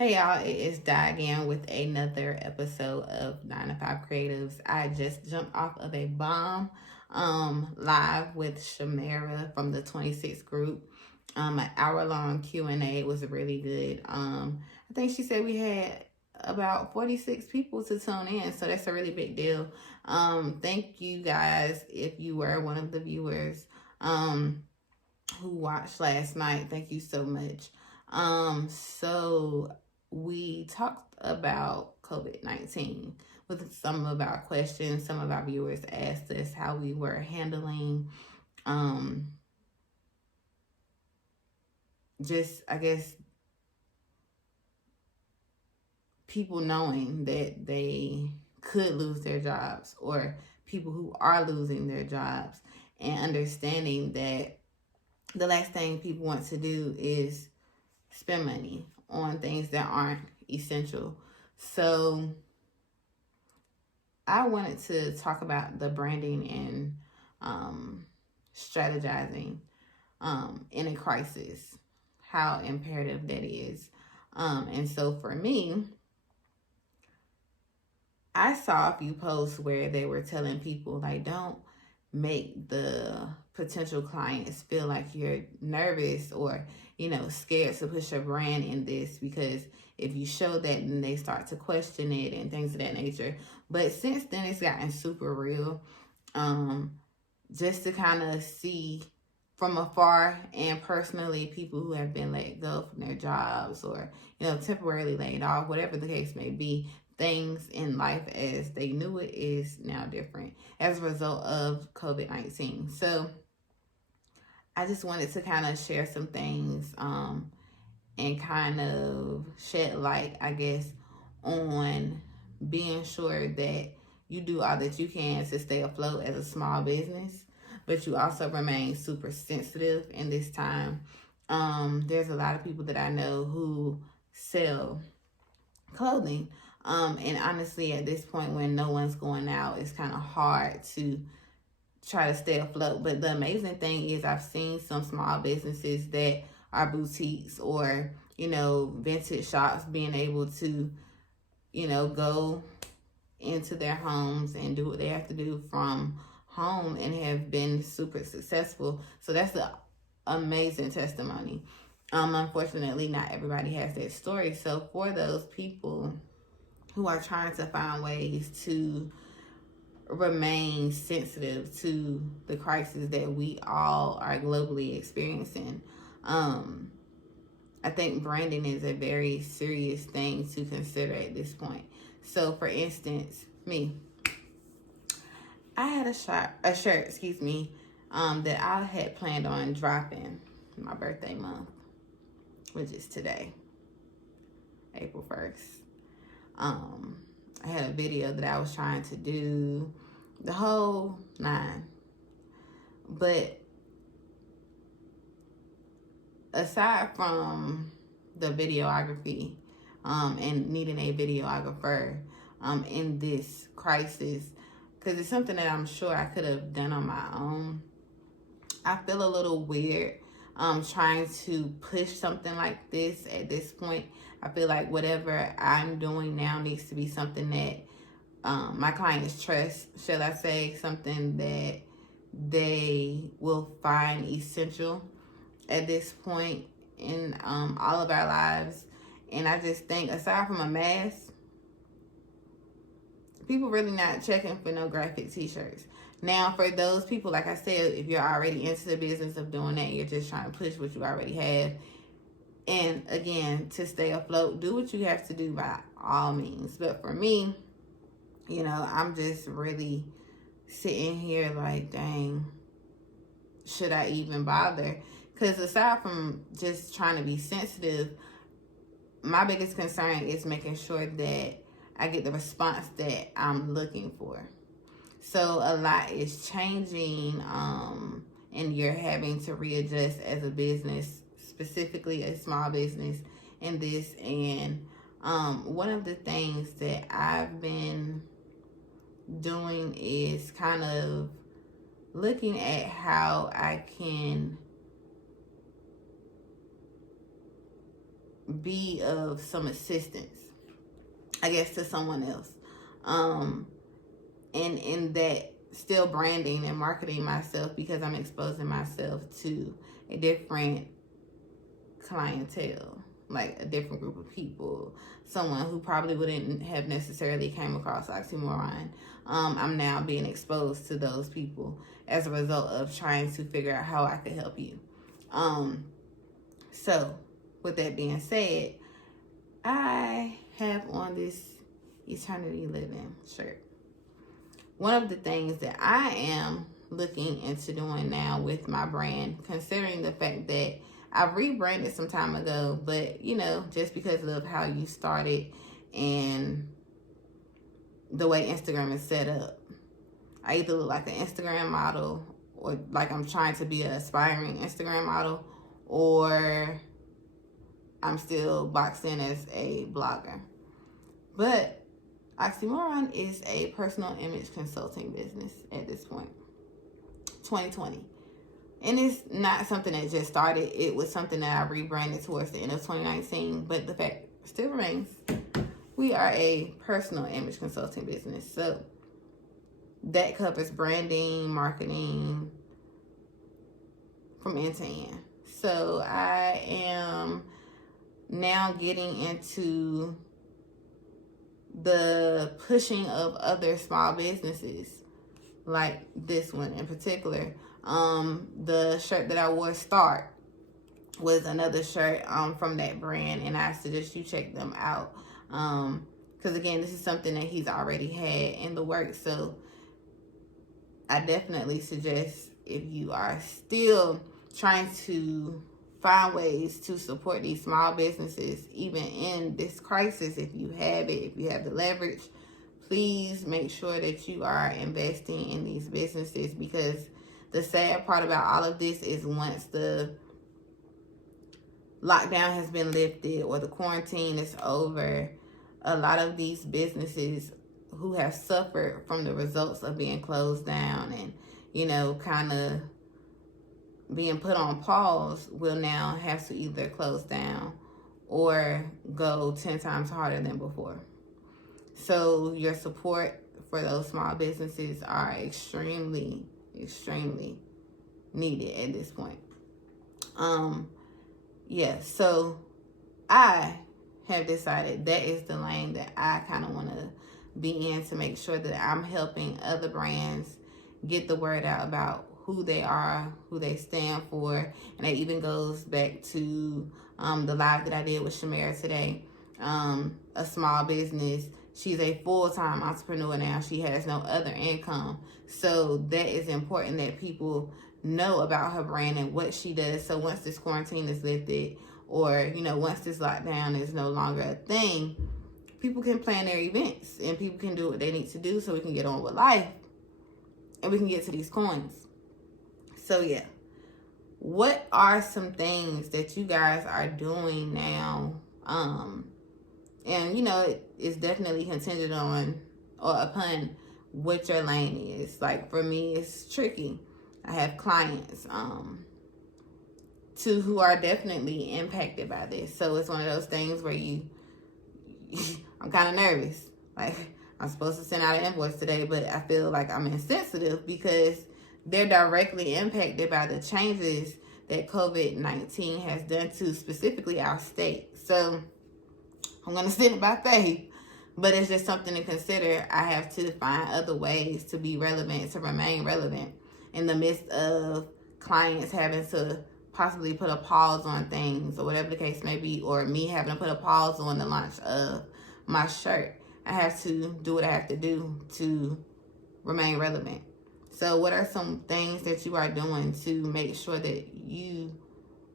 Hey y'all, it is Di again with another episode of 9 to 5 Creatives. I just jumped off of a bomb live with Shamara from the 26 group. An hour long Q&A was really good. I think she said we had about 46 people to tune in, so that's a really big deal. Thank you guys if you were one of the viewers who watched last night. Thank you so much. So we talked about COVID-19 with some of our questions. Some of our viewers asked us how we were handling just, I guess, people knowing that they could lose their jobs, or people who are losing their jobs, and understanding that the last thing people want to do is spend money on things that aren't essential. So I wanted to talk about the branding and strategizing in a crisis, how imperative that is. And so for me, I saw a few posts where they were telling people, like, don't make the potential clients feel like you're nervous or, scared to push your brand in this, because if you show that, then they start to question it and things of that nature. But since then, it's gotten super real. Just to kind of see from afar and personally people who have been let go from their jobs, or, temporarily laid off, whatever the case may be, things in life as they knew it is now different as a result of COVID-19. So I just wanted to kind of share some things and kind of shed light, I guess, on being sure that you do all that you can to stay afloat as a small business, but you also remain super sensitive in this time. There's a lot of people that I know who sell clothing. And honestly, at this point when no one's going out, it's kind of hard to try to stay afloat. But the amazing thing is I've seen some small businesses that are boutiques or, vintage shops being able to, go into their homes and do what they have to do from home and have been super successful. So that's an amazing testimony. Unfortunately, not everybody has that story. So for those people who are trying to find ways to remain sensitive to the crisis that we all are globally experiencing, I think branding is a very serious thing to consider at this point. So for instance, me, I had a shirt, that I had planned on dropping my birthday month, which is today, April 1st. I had a video that I was trying to do, the whole nine. But aside from the videography and needing a videographer in this crisis, because it's something that I'm sure I could have done on my own, I feel a little weird trying to push something like this at this point. I feel like whatever I'm doing now needs to be something that my clients trust, shall I say, something that they will find essential at this point in all of our lives. And I just think, aside from a mask, people really not checking for no graphic t-shirts. Now, for those people, like I said, if you're already into the business of doing that, you're just trying to push what you already have. And again, to stay afloat, do what you have to do by all means. But for me, I'm just really sitting here like, dang, should I even bother? Because aside from just trying to be sensitive, my biggest concern is making sure that I get the response that I'm looking for. So a lot is changing, and you're having to readjust as a business, specifically a small business in this. And one of the things that I've been doing is kind of looking at how I can be of some assistance, I guess, to someone else. And in that, still branding and marketing myself, because I'm exposing myself to a different clientele, like a different group of people, someone who probably wouldn't have necessarily came across oxymoron. I'm now being exposed to those people as a result of trying to figure out how I could help you. So with that being said, I have on this Eternity Living shirt. One of the things that I am looking into doing now with my brand, considering the fact that I rebranded some time ago, but just because of how you started and the way Instagram is set up, I either look like an Instagram model, or like I'm trying to be an aspiring Instagram model, or I'm still boxed in as a blogger. But Oxymoron is a personal image consulting business at this point, 2020. And it's not something that just started. It was something that I rebranded towards the end of 2019. But the fact still remains, we are a personal image consulting business. So that covers branding, marketing, from end to end. So I am now getting into the pushing of other small businesses, like this one in particular. The shirt that I wore, Start, was another shirt from that brand, and I suggest you check them out, because again, this is something that he's already had in the works. So I definitely suggest, if you are still trying to find ways to support these small businesses, even in this crisis, if you have it, if you have the leverage, please make sure that you are investing in these businesses, because the sad part about all of this is once the lockdown has been lifted or the quarantine is over, a lot of these businesses who have suffered from the results of being closed down and, kind of being put on pause will now have to either close down or go 10 times harder than before. So your support for those small businesses are extremely, extremely needed at this point. So I have decided that is the lane that I kind of want to be in, to make sure that I'm helping other brands get the word out about who they are, who they stand for. And that even goes back to the live that I did with Shamara today. A small business. She's a full-time entrepreneur now. She has no other income. So that is important that people know about her brand and what she does. So once this quarantine is lifted, or, once this lockdown is no longer a thing, people can plan their events and people can do what they need to do so we can get on with life and we can get to these coins. So yeah, what are some things that you guys are doing now? And it's definitely contingent on or upon what your lane is. Like for me, it's tricky. I have clients too who are definitely impacted by this. So it's one of those things where I'm kind of nervous. Like, I'm supposed to send out an invoice today, but I feel like I'm insensitive because they're directly impacted by the changes that COVID-19 has done to specifically our state. So I'm going to send it by faith, but it's just something to consider. I have to find other ways to be relevant, to remain relevant in the midst of clients having to possibly put a pause on things or whatever the case may be, or me having to put a pause on the launch of my shirt. I have to do what I have to do to remain relevant. So what are some things that you are doing to make sure that you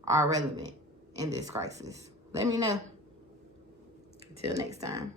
are relevant in this crisis? Let me know. Until next time.